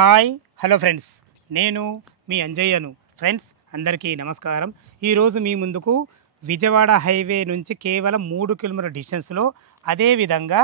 Hi hello friends, నేను మీ అంజయ్యను. Friends అందరికీ నమస్కారం. ఈరోజు మీ ముందుకు విజయవాడ హైవే నుంచి కేవలం 3 కిలోమీటర్ల డిస్టెన్స్లో, అదేవిధంగా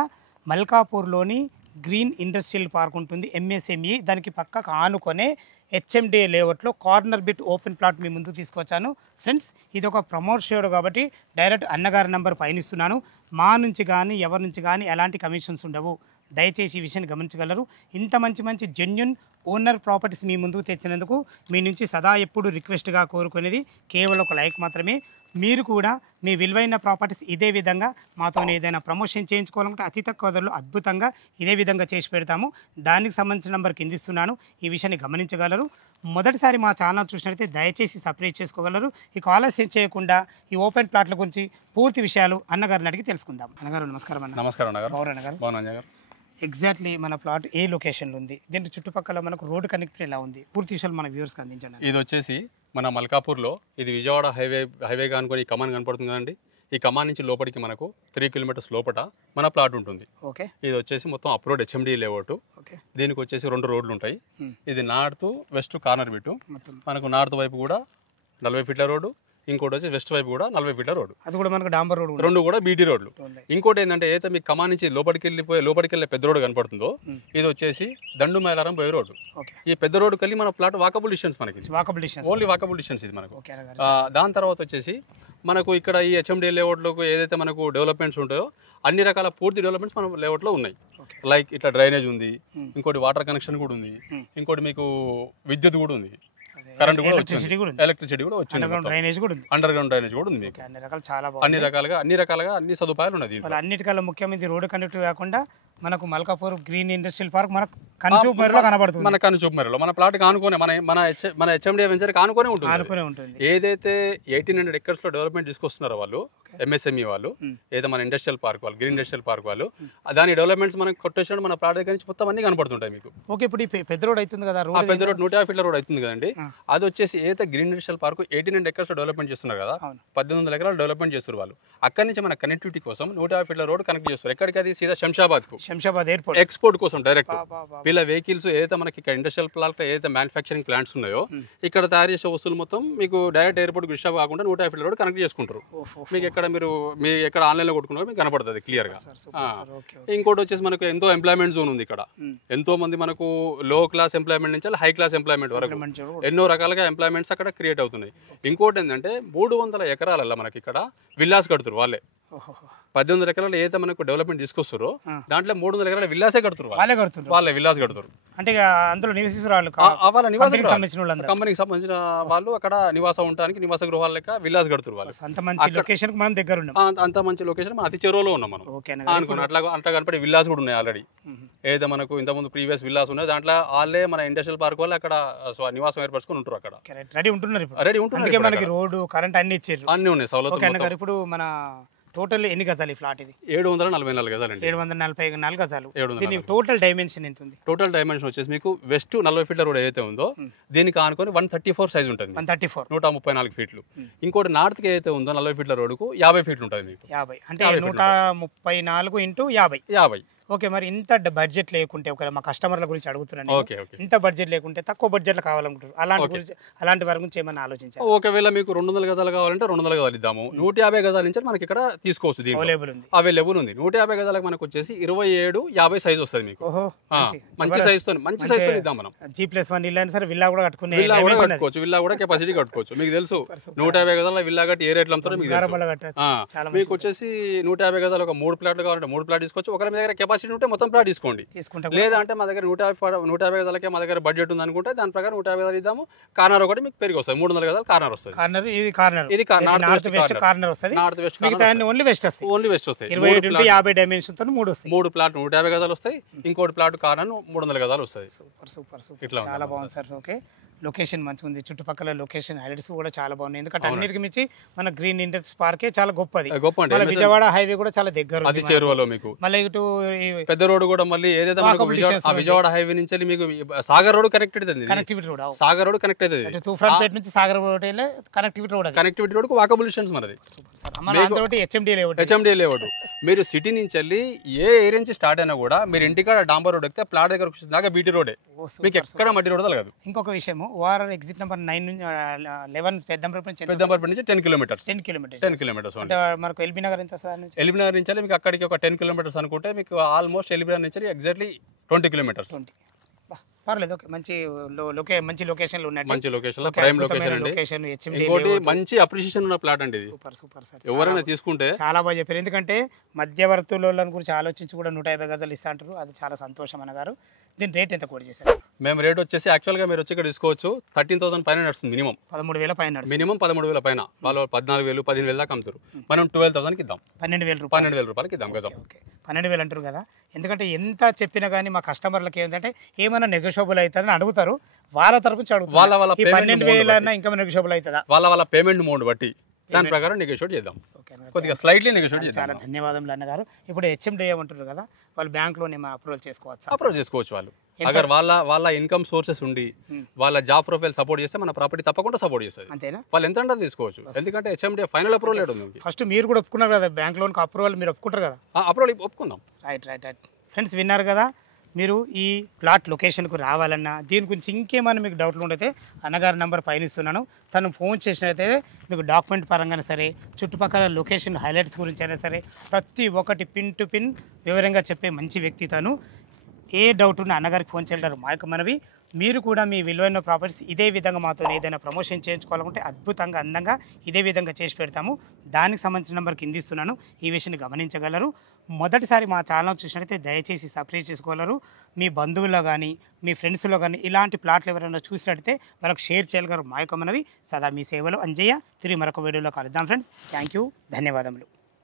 మల్కాపూర్లోని గ్రీన్ ఇండస్ట్రియల్ పార్క్ ఉంటుంది, ఎంఎస్ఎంఈ. దానికి పక్కకు ఆనుకొనే హెచ్ఎండి లేఅవుట్లో కార్నర్ బిట్ ఓపెన్ ప్లాట్ మీ ముందుకు తీసుకొచ్చాను. ఫ్రెండ్స్, ఇది ఒక ప్రమోట్ షో కాబట్టి డైరెక్ట్ అన్నగారి నెంబర్ పైన ఇస్తున్నాను. మా నుంచి కానీ ఎవరి నుంచి కానీ ఎలాంటి కమిషన్స్ ఉండవు, దయచేసి ఈ విషయాన్ని గమనించగలరు. ఇంత మంచి జెన్యున్ ఓనర్ ప్రాపర్టీస్ మీ ముందుకు తెచ్చినందుకు మీ నుంచి సదా ఎప్పుడు రిక్వెస్ట్గా కోరుకునేది కేవలం ఒక లైక్ మాత్రమే. మీరు కూడా మీ విలువైన ప్రాపర్టీస్ ఇదే విధంగా మాతో ఏదైనా ప్రమోషన్ చేయించుకోవాలంటే అతి తక్కువ ధరలో అద్భుతంగా ఇదే విధంగా చేసి పెడతాము. దానికి సంబంధించిన నెంబర్ కింద ఇస్తున్నాను, ఈ విషయాన్ని గమనించగలరు. మొదటిసారి మా ఛానల్ చూసినట్లయితే దయచేసి సబ్స్క్రైబ్ చేసుకోగలరు. ఇక ఆలస్యం చేయకుండా ఈ ఓపెన్ ప్లాట్ల గురించి పూర్తి విషయాలు అన్నగారిని అడిగి తెలుసుకుందాం. అన్నగారు నమస్కారం. అన్న నమస్కారం అన్నగారు. అన్నగారు, ఎగ్జాక్ట్లీ మన ప్లాట్ ఏ లొకేషన్లో ఉంది, దీని చుట్టుపక్కల మనకు రోడ్డు కనెక్ట్ ఎలా ఉంది, పూర్తి విషయాలు మన వ్యూవర్స్కి అందించండి. ఇది వచ్చేసి మన మల్కాపూర్లో, ఇది విజయవాడ హైవే అనుకొని ఈ కమాన్ కనపడుతుంది కదండి. ఈ కమాన్ నుంచి లోపలికి మనకు 3 కిలోమీటర్స్ లోపల మన ప్లాట్ ఉంటుంది. ఓకే, ఇది వచ్చేసి మొత్తం అప్రోడ్ హెచ్ఎండి లేఅవుట్. ఓకే, దీనికి వచ్చేసి 2 రోడ్లు ఉంటాయి. ఇది నార్త్ వెస్ట్ కార్నర్ బిట్టు. మనకు నార్త్ వైపు కూడా 40 ఫీట్ల రోడ్డు, ఇంకోటి వచ్చి వెస్ట్ వైపు కూడా 40 ఫీట్ల రోడ్డు. అది కూడా మనకు డాంబర్ రోడ్, 2 కూడా బీటీ రోడ్లు. ఇంకోటి ఏంటంటే ఏదైతే మీకు కమాన్ నుంచి లోపలికి వెళ్ళే పెద్ద రోడ్డు కనపడుతుందో, ఇది వచ్చేసి దండు మైలారం పోయే రోడ్డు. ఈ పెద్ద రోడ్డు కలిగి మన ప్లాట్ వాకబుల్ డిస్టెన్స్, మనకి ఓన్లీ వాకబుల్ డిస్టెన్స్ ఇది మనకు. దాని తర్వాత వచ్చేసి మనకు ఇక్కడ ఈ హెచ్ఎండి లేఅవుట్లో ఏదైతే మనకు డెవలప్మెంట్స్ ఉంటాయో అన్ని రకాల పూర్తి డెవలప్మెంట్స్ మన లేఅవుట్లో ఉన్నాయి. లైక్ ఇట్లా డ్రైనేజ్ ఉంది, ఇంకోటి వాటర్ కనెక్షన్ కూడా ఉంది, ఇంకోటి మీకు విద్యుత్ కూడా ఉంది, కరెంట్ కూడా వచ్చింది, ఎలక్ట్రిసిటీ కూడా వచ్చింది, అండర్ గ్రౌండ్ డ్రైనేజ్ కూడా ఉంది. మీకు అన్ని రకాలుగా అన్ని సదుపాయాలు ఉన్నాయి. అన్నిటికల్లా ముఖ్యమైన రోడ్డు కనెక్ట్ కాకుండా మనకు మల్కాపూర్ గ్రీన్ ఇండస్ట్రియల్ పార్క్ మన కనుచూపు మేరలో కనబడుతుంది. మన కనుచూపు మేరలో మన ప్లాట్ ఆనుకునే మన హెచ్ఎండి వెంచర్ ఆనుకునే ఉంటుంది. ఏదైతే 1800 ఎకర్స్ లో డెవలప్మెంట్ తీసుకొస్తున్నారో వాళ్ళు, ఎంఎస్ఎంఈ వాళ్ళు, ఏదో మన ఇండస్ట్రియల్ పార్క్ వాళ్ళు, గ్రీన్ ఇండస్ట్రియల్ పార్క్ వాళ్ళు, దాని డెవలప్మెంట్స్ మనకు కొట్టేసిన మన ప్లాట్ దగ్గర నుంచి మొత్తం అన్ని కనపడుతుంటాయి మీకు. ఓకే, ఇప్పుడు ఈ పెద్ద రోడ్ అవుతుంది కదా, పెద్ద రోడ్ 150 ఫీట్ల రోడ్ అవుతుంది కదండి. అది వచ్చేసి ఏదైతే గ్రీన్ ఇండస్ట్రియల్ పార్క్ 1800 ఎకర్స్ లో డెవలప్మెంట్ చేస్తున్నారు కదా, 1800 ఎకరాలు డెవలప్మెంట్ చేస్తారు వాళ్ళు. అక్కడి నుంచి మన కనెక్టివిటీ కోసం 150 ఫీట్ల రోడ్ కనెక్ట్ చేస్తారు. ఎక్కడికి? అది సీదా శంషాబాద్ ఎయిర్పోర్ట్, ఎక్స్పోర్ట్ కోసం డైరెక్ట్. వీళ్ళ వెహికల్స్ ఏదైతే మనకి ఇక్కడ ఇండస్ట్రియల్ ప్లాంట్ ఏదైతే మ్యానుఫ్యాక్చరింగ్ ప్లాంట్స్ ఉన్నాయో, ఇక్కడ తయారు చేసే వస్తువులు మొత్తం మీకు డైరెక్ట్ ఎయిర్పోర్ట్ విశాఖ కాకుండా 150 ఫీట్ల రోడ్ కనెక్ట్ చేసుకుంటారు. మీకు ఎక్కడ మీ ఎక్కడ ఆన్లైన్ లో కొట్టుకున్నా మీకు కనపడుతుంది క్లియర్ గా. ఇంకోటి వచ్చేసి మనకు ఎంతో ఎంప్లాయ్మెంట్ జోన్ ఉంది ఇక్కడ. ఎంతో మంది మనకు లో క్లాస్ ఎంప్లాయ్మెంట్ నుంచి హై క్లాస్ ఎంప్లాయ్మెంట్ వరకు ఎన్నో రకాలుగా ఎంప్లాయ్మెంట్స్ అక్కడ క్రియేట్ అవుతున్నాయి. ఇంకోటి ఏంటంటే 300 ఎకరాలలో మనకి ఇక్కడ విల్లాస్ కడుతున్నారు వాళ్ళే. 1800 ఎకరాలు ఏదైతే మనకు డెవలప్మెంట్ తీసుకొస్తారో దాంట్లో 300 ఎకరాల విల్లాసే కడుతున్నారు, వాళ్ళే విల్లాస్ కడుతున్నారు. అంటే అందులో కంపెనీకి సంబంధించిన వాళ్ళు అక్కడ నివాసం ఉండడానికి నివాస గృహాల లెక్క విల్లాస్ కడుతున్నారు వాళ్ళు. అంత మంచి లొకేషన్ మనం అతి చెరువులో ఉన్నాం మనం అనుకున్నాం. అట్లా కనపడే విల్లాస్ కూడా ఉన్నాయి ఆల్రెడీ. ఏదైతే మనకు ఇంతకుముందు ప్రీవియస్ విల్లాస్ ఉన్నాయి దాంట్లో వాళ్ళే మన ఇండస్ట్రియల్ పార్క్ వాళ్ళు అక్కడ నివాసం ఏర్పరచుకుని ఉంటారు. అక్కడ రెడీ ఉంటున్నారు. మనకి రోడ్డు, కరెంట్ అన్ని ఇచ్చారు, అన్ని ఉన్నాయి సౌలభ్యం. ఇప్పుడు మన టోటల్ ఎన్ని గజాలు ఈ ఫ్లాట్? ఇది 744 గజాలు. 744 గజాలు. దీని టోటల్ డైమెన్షన్ ఎంత ఉంది? టోటల్ డైమెన్షన్ వచ్చేసి మీకు వెస్ట్ 40 ఫీట్ల రోడ్ ఏదైతే ఉందో దీనికి ఆనుకొని 134 సైజ్ ఉంటుంది, 134 ఫీట్లు. ఇంకోటి నార్త్ కి ఏదైతే ఉందో 40 ఫీట్ల రోడ్డుకు 50 ఫీట్లు ఉంటుంది మీకు. 50 అంటే 134 × 50. ఓకే, మరి ఇంత బడ్జెట్ లేకుంటే, ఒకవేళ మా కస్టమర్ల గురించి అడుగుతున్నాను, ఇంత బడ్జెట్ లేకుంటే తక్కువ బడ్జెట్ లో కావాలనుకుంటారు, అలాంటి వారి గురించి ఏమైనా ఆలోచించారు? ఒకవేళ మీకు 200 గజాలు కావాలంటే 200 గజాలు ఇద్దాము. 150 గజాల నుంచి మనకి ఇక్కడ తీసుకోవచ్చు, అవైలబుల్ ఉంది. 150 గజాలకు మనకు వచ్చేసి 27-50 సైజ్ వస్తుంది మీకు. మంచి సైజ్ తో ఇద్దాం మనం. G+1 ఇల్లు అయినా సరే విల్లా కూడా కట్టుకోవచ్చు, విల్లా కూడా కెపాసిటీ కట్టుకోవచ్చు. మీకు తెలుసు 150 గజాల విల్లా కట్టి ఏ రేట్లు అమ్ముతారో మీకు తెలుసు. మీకు వచ్చేసి 150 గజాలు ఒక 3 ప్లాట్లు కావాలంటే 3 ప్లాట్ తీసుకోవచ్చు. ఒకరి మీ దగ్గర కెపాసిటీ ఉంటే మొత్తం ప్లాట్ తీసుకోండి. లేదా అంటే మా దగ్గర 150 గజాలకే మా దగ్గర బడ్జెట్ ఉంది అనుకుంటే దాని ప్రకారం 150 గజాలు ఇద్దాము. కార్నర్ ఒకటి మీకు పెరిగి వస్తుంది, 300 గజాలు కార్నర్ వస్తుంది. ఇది నార్త్ వెస్ట్ కార్నర్ వస్తుంది. ఓన్లీ వెస్ట్ వస్తాయి. 27-50 డైమెన్షన్ తో 3 ప్లాట్ 150 గజాలు వస్తాయి. ఇంకోటి ప్లాట్ కార్నర్ 300 గజాలు వస్తాయి. సూపర్ ఇట్లా చాలా బాగుంది సార్. ఓకే, లొకేషన్ మంచిగా ఉంది, చుట్టుపక్కల లొకేషన్ హైలైట్స్ కూడా చాలా బాగున్నాయి. ఎందుకంటే అన్నిటికి మించి మన గ్రీన్ ఇండస్ట్రియల్ పార్కే చాలా గొప్పది. విజయవాడ హైవే కూడా చాలా దగ్గర, మళ్ళీ ఇటు పెద్ద రోడ్ కూడా మళ్ళీ ఏదైతే మనకు విజయవాడ హైవే నుంచి మీకు సాగర్ రోడ్ కనెక్ట్ అవుతుంది. Connectivity road Sagar road connect అవుతుంది. తూఫాన్పేట నుంచి Sagar road connectivity road. Connectivity road కు వాకబుల్ డిస్టెన్స్ మనది. HMD layout. మీరు సిటీ నుంచి వెళ్ళి ఏ ఏరియా నుంచి స్టార్ట్ అయినా కూడా మీరు ఇంటికాడ డాంబర్ రోడ్ ఎక్కితే ప్లాట్ దగ్గర దాకా బీటీ రోడే, మీకు ఎక్కడ మట్టి రోడ్ తగలదు. ఇంకొక విషయం, ఓఆర్ఆర్ ఎగ్జిట్ నెంబర్ 9 నుంచి 11 పెద్దంపర్పేట నుంచి 10 కిలోమీటర్స్. 10 కిలోమీటర్స్ అంటే మనకు ఎల్బీ నగర్ ఎంత సార్? ఎల్బీ నగర్ నుంచి మీకు అక్కడికి ఒక 10 కిలోమీటర్స్ అనుకుంటే మీకు ఆల్మోస్ట్ ఎల్బీ నగర్ నుంచి ఎగ్జాక్ట్లీ 20 కిలోమీటర్స్. పర్లేదు, ఓకే. మంచి లొకేషన్లు ఉన్నాయి. మంచి లొకేషన్, ప్రైమ్ లొకేషన్ అండి. ఇంకోటి మంచి అప్రిషియేషన్ ఉన్న ప్లాట్ అండి ఇది. సూపర్ సార్, ఎవరైనా తీసుకుంటే చాలా బాగా చెప్పారు. ఎందుకంటే మధ్యవర్తుల గురించి ఆలోచించి కూడా 150 గజాలు ఇస్తా అంటారు, అది చాలా సంతోషం అన్నగారు. దీని రేట్ ఎంత కోట్ చేశారు? మేము రేట్ వచ్చేసి యాక్చువల్గా మీరు వచ్చి ఇక్కడ తీసుకోవచ్చు 13,000 పైన నడుస్తుంది. మినిమం 13,000 పైన, మినిమం 13,000 పైన. వాళ్ళు 14,000 15,000 దాకా అమ్ముతారు. మనం 12,000కి ఇద్దాం. 12,000 రూపాయలకి ఇద్దాం గజం. 12,000 అంటారు కదా. ఎందుకంటే ఎంత చెప్పినా కానీ మా కస్టమర్లకి ఏంటంటే ఏమైనా నెగోషియబుల్ అవుతుందని అడుగుతారు. వాళ్ళ తరపు నుంచి అడుగుతారు. వాళ్ళ 12,000 ఇంకా నెగోషియబుల్ అవుతుందా? వాళ్ళ పేమెంట్ మోడ్ బట్టి దాని ప్రకారం నెగోషియేట్ చేద్దాం. కొద్దిగా స్లైట్లీ నెగోషియేట్ చేద్దాం. చాలా ధన్యవాదం అన్నగారు. ఇప్పుడు హెచ్ఎండి ఏమంటారు కదా, వాళ్ళు బ్యాంక్లోనే అప్రూవల్ చేసుకోవచ్చు. వాళ్ళు అగర్ వాళ్ళ ఇన్కమ్ సోర్సెస్ ఉండి వాళ్ళ జాబ్ ప్రొఫైల్ సపోర్ట్ చేస్తే మన ప్రాపర్టీ తప్పకుండా సపోర్ట్ చేస్తుంది. అంతేనా? వాళ్ళు ఎంత అంటే తీసుకోవచ్చు. ఎందుకంటే హెచ్ఎండి ఫైనల్ అప్రూవల్ లేదు. ఫస్ట్ మీరు కూడా ఒప్పుకున్నారు కదా బ్యాంక్ లోన్ అప్రూవల్, మీరు ఒప్పుకుంటారు కదా? అప్రూవల్ ఒప్పుకుందాం. రైట్. ఫ్రెండ్స్ విన్నారు కదా, మీరు ఈ ప్లాట్ లొకేషన్కు రావాలన్నా దీని గురించి ఇంకేమైనా మీకు డౌట్లు ఉంటే అన్నగారి నెంబర్ పైన ఇస్తున్నాను. తను ఫోన్ చేసినట్లయితే మీకు డాక్యుమెంట్ పరంగానే సరే, చుట్టుపక్కల లొకేషన్ హైలైట్స్ గురించి అయినా సరే, ప్రతి ఒక్కటి పిన్ టు పిన్ వివరంగా చెప్పే మంచి వ్యక్తి తను. ఏ డౌట్ ఉన్నా అన్నగారికి ఫోన్ చేయగలరు. మా యొక్క మనవి, మీరు కూడా మీ విలువైన ప్రాపర్టీస్ ఇదే విధంగా మాతో ఏదైనా ప్రమోషన్ చేయించుకోవాలనుకుంటే అద్భుతంగా అందంగా ఇదే విధంగా చేసి పెడతాము. దానికి సంబంధించిన నెంబర్ కింద ఇస్తున్నాను, ఈ విషయాన్ని గమనించగలరు. మొదటిసారి మా ఛానల్ చూసినట్లయితే దయచేసి సబ్స్క్రైబ్ చేసుకోగలరు. మీ బంధువుల్లో కానీ మీ ఫ్రెండ్స్లో కానీ ఇలాంటి ప్లాట్లు ఎవరైనా చూసినట్లయితే వాళ్ళకి షేర్ చేయగలరు. మా యొక్క మనవి, సదా మీ సేవలో అంజయ్య. తిరిగి మరొక వీడియోలో కలుద్దాం ఫ్రెండ్స్. థ్యాంక్ యూ, ధన్యవాదములు.